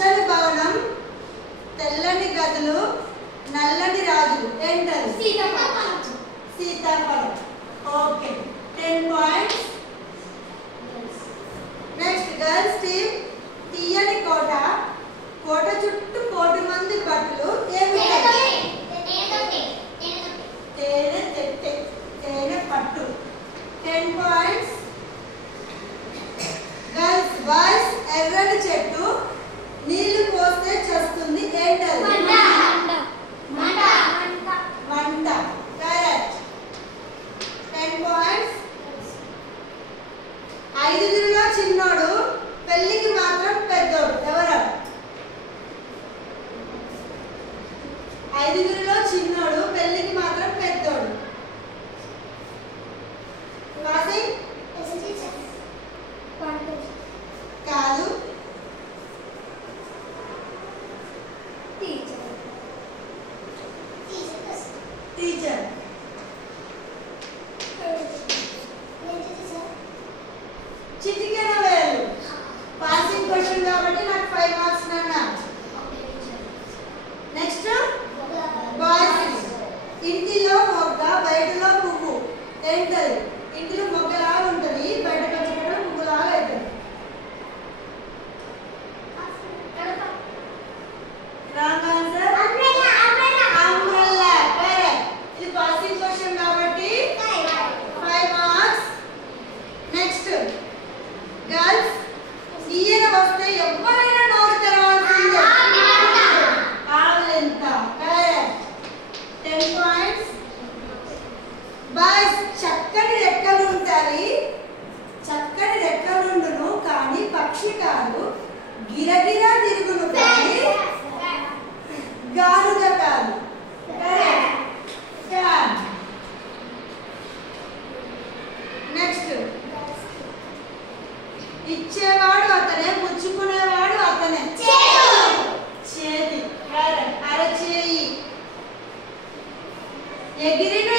పచ్చని భవనం, తెల్లని గదులు, నల్లని రాజులు. ఏంటది? సీతాఫలం. Okay, 10 points. Next girls team. తీయని కోట, కోట చుట్టూ 1,000 మంది భటులు. ఏమి? తేనె తెట్టె, తేనె పట్టు. 10 పాయింట్స్. Girls boys. ఎర్రని చెట్టు, నీళ్లు పోస్తే చస్తుంది. ఏంటది? మంట. కరెక్ట్. 10 పాయింట్స్. ఐదుగురిలో చిన్నోడు, పెళ్లికి మాత్రం పెద్దోడు. ఎవరు? ఐదుగురిలో చిన్నోడు, పెళ్లికి మాత్రం పెద్దోడు. కాదు. టీచర్. చిటికెన వేలు. పాసింగ్ క్వశ్చన్ కాబట్టి నాకు 5 మార్క్స్ నాన్న. Next boys. ఇంటిలో మొగ్గ, బయటలో పువ్వు. ఏంటది? ఇంటిలో మొగ్గలాగా ఉంటుంది, బయటకు వచ్చేటప్పుడు పువ్వులాగా అవుతుంది. Wrong answer. అంబ్రెల్లా. కరెక్ట్. ఇది పాసింగ్ క్వశ్చన్ కాబట్టి 5 మార్క్స్. Next girls. ఈయన వస్తే ఎవరైనా నోరు తెరవాల్సిందే. ఆవులెంత. కరెక్ట్. 10 పాయింట్స్. బాయ్స్. చక్కని రెక్కలు ఉంటాయి, చక్కని రెక్కలుండును కానీ పక్షి కాదు, గిరగిరా తిరుగును కానీ గాలుగ కాదు. నెక్స్ట్ ఇచ్చేవాడు అతనే, పుచ్చుకునేవాడు అతనే. చేతి. అరచేయి. ఎగిరిన